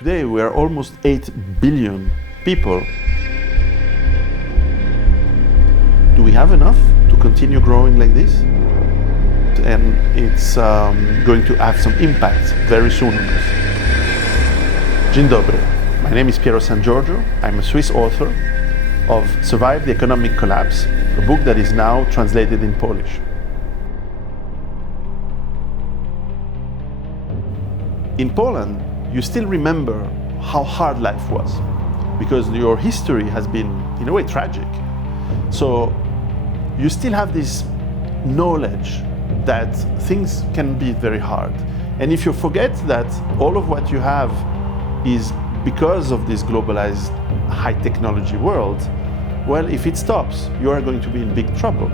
Today we are almost 8 billion people. Do we have enough to continue growing like this? And it's going to have some impact very soon on us. Dzień dobry. My name is Piero San Giorgio. I'm a Swiss author of Survive the Economic Collapse, a book that is now translated in Polish. In Poland, you still remember how hard life was, because your history has been, in a way, tragic. So you still have this knowledge that things can be very hard. And if you forget that all of what you have is because of this globalized high technology world, well, if it stops, you are going to be in big trouble.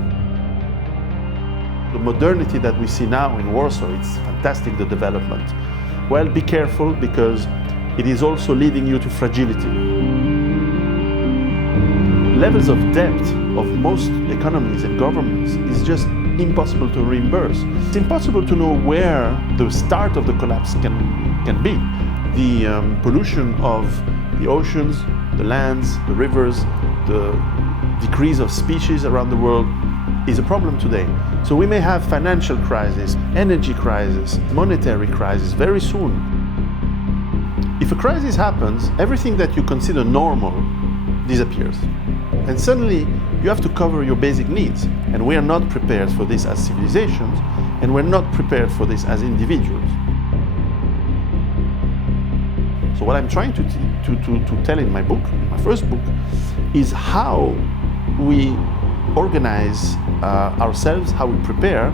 The modernity that we see now in Warsaw, it's fantastic, the development. Well, be careful, because it is also leading you to fragility. Levels of debt of most economies and governments is just impossible to reimburse. It's impossible to know where the start of the collapse can be. The pollution of the oceans, the lands, the rivers, the decrease of species around the world is a problem today. So we may have financial crisis, energy crisis, monetary crisis very soon. If a crisis happens, everything that you consider normal disappears. And suddenly you have to cover your basic needs. And we are not prepared for this as civilizations, and we're not prepared for this as individuals. So what I'm trying to tell in my book, my first book, is how we organize ourselves, how we prepare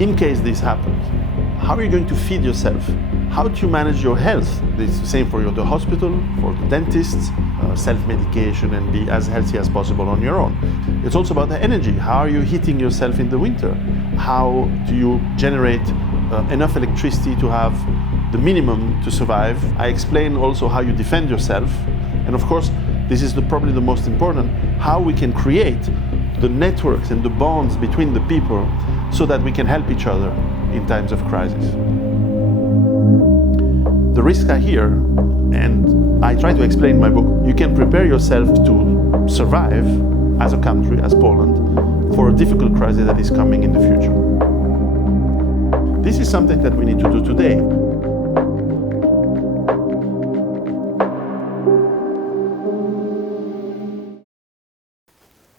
in case this happens. How are you going to feed yourself? How do you manage your health? It's the same for the hospital, for the dentists, self-medication, and be as healthy as possible on your own. It's also about the energy. How are you heating yourself in the winter? How do you generate enough electricity to have the minimum to survive? I explain also how you defend yourself. And of course, this is probably the most important, how we can create the networks and the bonds between the people so that we can help each other in times of crisis. The risks are here, and I try to explain in my book. You can prepare yourself to survive as a country, as Poland, for a difficult crisis that is coming in the future. This is something that we need to do today.